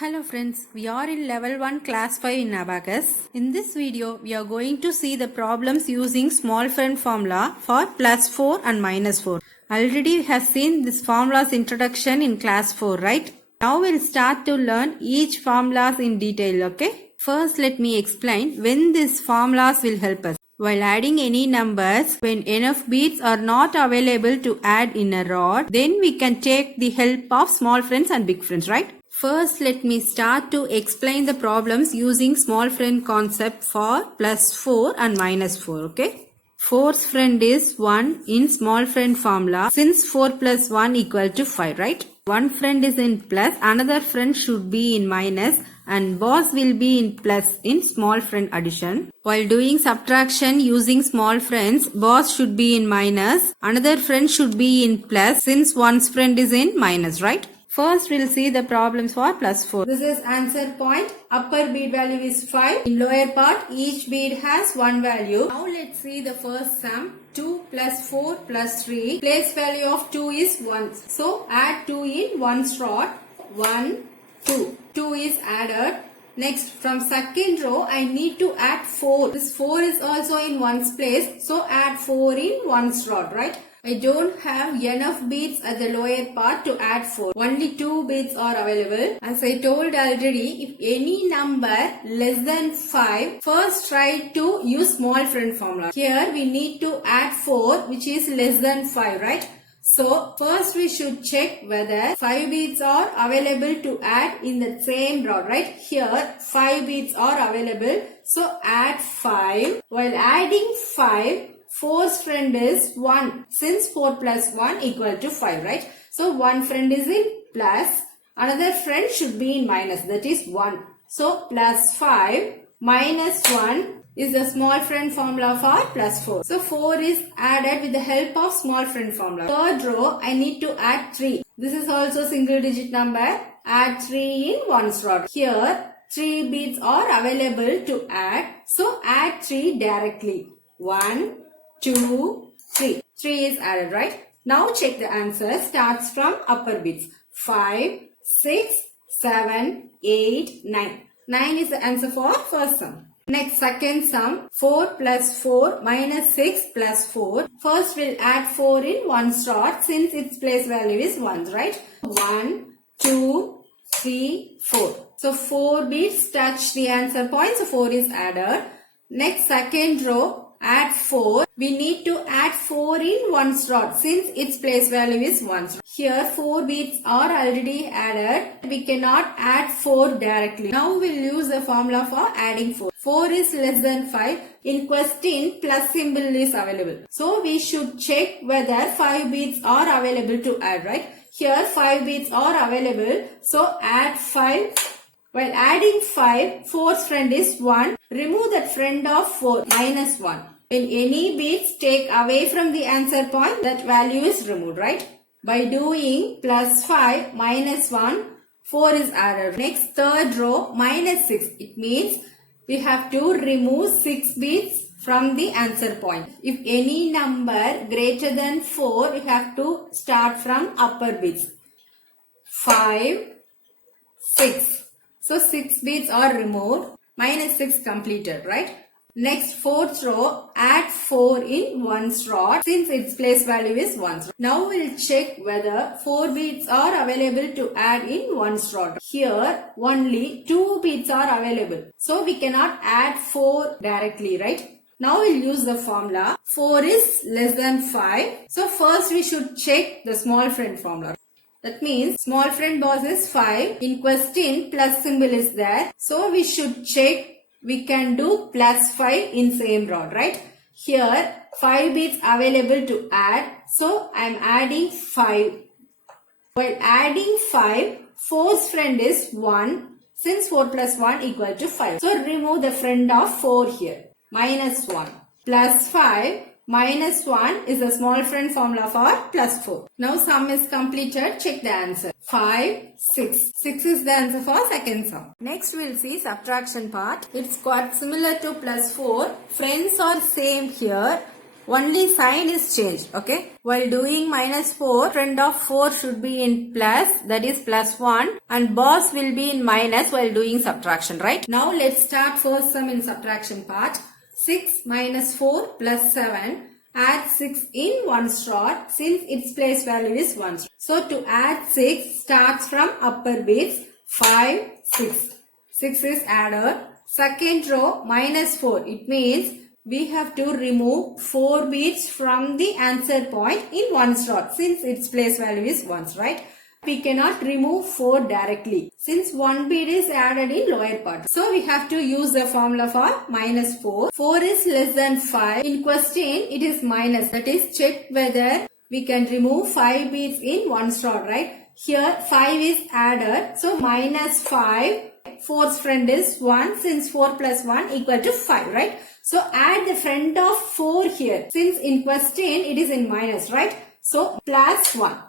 Hello friends, we are in level 1 class 5 in Abacus. In this video, we are going to see the problems using SmallFriend formula for plus 4 and minus 4. Already we have seen this formula's introduction in class 4, right? Now we'll start to learn each formulas in detail, okay? First, let me explain when these formulas will help us. While adding any numbers, when enough bits are not available to add in a rod, then we can take the help of small friends and big friends, right? First, let me start to explain the problems using small friend concept for plus 4 and minus 4, okay? Fourth friend is 1 in small friend formula since 4 plus 1 equal to 5, right? One friend is in plus, another friend should be in minus, and boss will be in plus in small friend addition. While doing subtraction using small friends, boss should be in minus, another friend should be in plus since one's friend is in minus, right? First, we'll see the problems for plus 4. This is answer point. Upper bead value is 5. In lower part, each bead has one value. Now, let's see the first sum. 2 plus 4 plus 3. Place value of 2 is 1. So, add 2 in one rod. 1, 2. 2 is added. Next, from second row, I need to add 4. This 4 is also in one's place. So, add 4 in one's rod, right? I don't have enough beads at the lower part to add 4. Only 2 beads are available. As I told already, if any number less than 5, first try to use small friend formula. Here we need to add 4 which is less than 5, right? So first we should check whether 5 beads are available to add in the same rod, right? Here 5 beads are available. So add 5. While adding 5, fourth friend is 1 since 4 plus 1 equal to 5, right? So one friend is in plus, another friend should be in minus, that is 1. So plus 5 minus 1 is the small friend formula for plus 4. So 4 is added with the help of small friend formula. Third row, I need to add 3. This is also single digit number. Add 3 in one's rod. Here 3 beads are available to add. So add 3 directly. 1, 2, 3. 3 is added, right? Now check the answer. Starts from upper beads. 5, 6, 7, 8, 9. 9 is the answer for first sum. Next, second sum. 4 plus 4 minus 6 plus 4. First we'll add 4 in one's rod since its place value is 1, right? 1, 2, 3, 4. So 4 beads touch the answer point. So 4 is added. Next, second row. Add 4. We need to add 4 in one's rod since its place value is 1. Here 4 beads are already added. We cannot add 4 directly. Now we'll use the formula for adding 4. 4 is less than 5. In question, plus symbol is available. So we should check whether 5 beads are available to add, right? Here 5 beads are available. So add 5. While adding 5, fourth friend is 1. Remove that friend of 4, minus 1. When any beads take away from the answer point, that value is removed, right? By doing plus 5 minus 1, 4 is added. Next, third row, minus 6. It means we have to remove 6 beads from the answer point. If any number greater than 4, we have to start from upper beads. 5, 6. So 6 beads are removed. Minus 6 completed, right? Next, fourth row, add 4 in one's rod since its place value is 1. Now we'll check whether 4 beads are available to add in one's rod. Here, only 2 beads are available. So we cannot add 4 directly, right? Now we'll use the formula. 4 is less than 5. So first we should check the small friend formula. That means small friend boss is 5. In question, plus symbol is there. So we should check we can do plus 5 in same rod, right? Here 5 beads available to add. So I am adding 5. While adding 5, fourth friend is 1 since 4 plus 1 equal to 5. So remove the friend of 4 here. Minus 1. Plus 5. Minus 1 is the small friend formula for plus 4. Now sum is completed. Check the answer. 5, 6. 6 is the answer for second sum. Next we'll see subtraction part. It's quite similar to plus 4. Friends are same here. only sign is changed. Okay. While doing minus 4, friend of 4 should be in plus, that is plus 1, and boss will be in minus while doing subtraction, right? Now let's start first sum in subtraction part. 6 minus 4 plus 7. Add 6 in one shot since its place value is 1. So to add 6 starts from upper bits. 5, 6. 6 is added. Second row minus 4. It means we have to remove 4 bits from the answer point in one shot since its place value is 1, right? We cannot remove 4 directly since 1 bit is added in lower part. So we have to use the formula for minus 4. 4 is less than 5. In question it is minus. That is, check whether we can remove 5 bits in one shot, right? Here 5 is added. So minus 5. 4's friend is 1 since 4 plus 1 equal to 5, right? So add the friend of 4 here since in question it is in minus, right? So plus 1.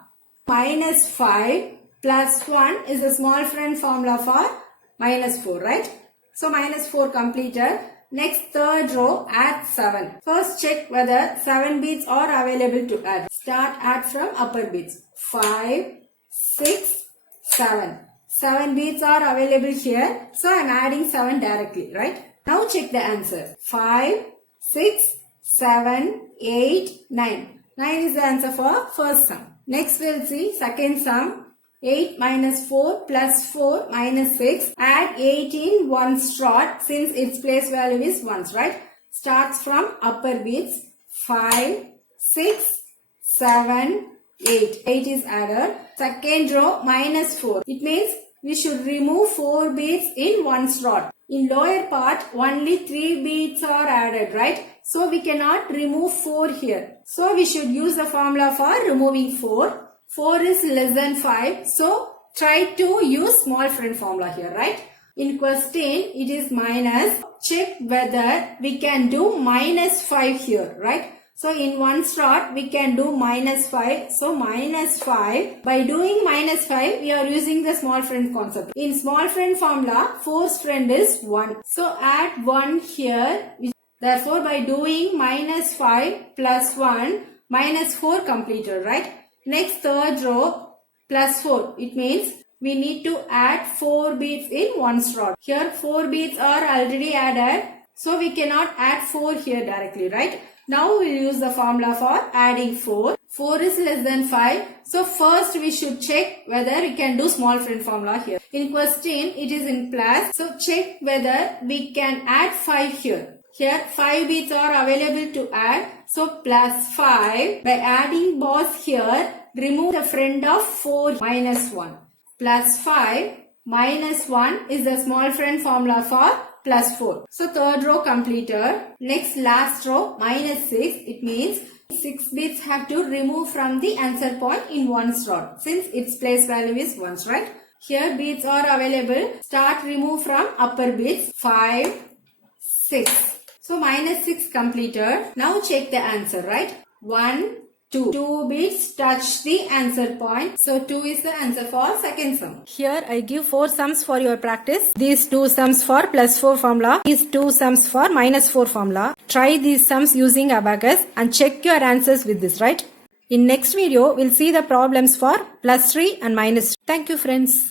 Minus 5 plus 1 is a small friend formula for minus 4, right? So minus 4 completed. Next third row, add 7. First check whether 7 bits are available to add. Start add from upper bits. 5, 6, 7. 7 bits are available here. So I am adding 7 directly, right? Now check the answer. 5, 6, 7, 8, 9. 9 is the answer for first sum. Next we'll see second sum. 8 minus 4 plus 4 minus 6. Add 8 in one shot since its place value is 1, right? Starts from upper bits. 5, 6, 7, 8. 8 is added. Second row minus 4. It means we should remove 4 bits in one slot. In lower part, only 3 bits are added, right? So we cannot remove 4 here. So we should use the formula for removing 4. 4 is less than 5. So try to use small friend formula here, right? In question, it is minus. Check whether we can do minus 5 here, right? So in one slot, we can do minus 5. So minus 5. By doing minus 5, we are using the small friend concept. In small friend formula, 4's friend is 1. So add 1 here. Therefore, by doing minus 5 plus 1, minus 4 completed, right? Next third row, plus 4. It means we need to add 4 bits in one slot. Here 4 bits are already added. So we cannot add 4 here directly, right? Now we'll use the formula for adding 4. 4 is less than 5. So first we should check whether we can do small friend formula here. In question, it is in plus. So check whether we can add 5 here. Here 5 bits are available to add. So plus 5. By adding boss here, remove the friend of 4 minus 1. Plus 5 minus 1 is the small friend formula for plus 4. So third row completed. Next last row minus 6. It means 6 bits have to remove from the answer point in one slot since its place value is 1, right? Here bits are available. Start remove from upper bits. 5, 6. So minus 6 completed. Now check the answer, right? 1, 2. 2 bits touch the answer point. So 2 is the answer for second sum. Here I give 4 sums for your practice. These 2 sums for plus 4 formula. These 2 sums for minus 4 formula. Try these sums using Abacus and check your answers with this, right? In next video, we'll see the problems for plus 3 and minus 3. Thank you, friends.